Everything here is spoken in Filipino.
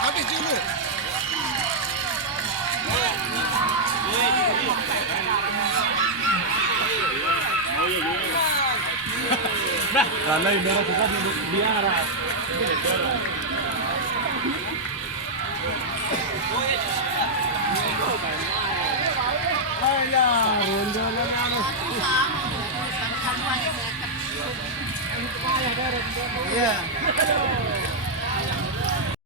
Habis dulu. Karena ibarat kita di biara. Ayan, rondo na namin. Iya.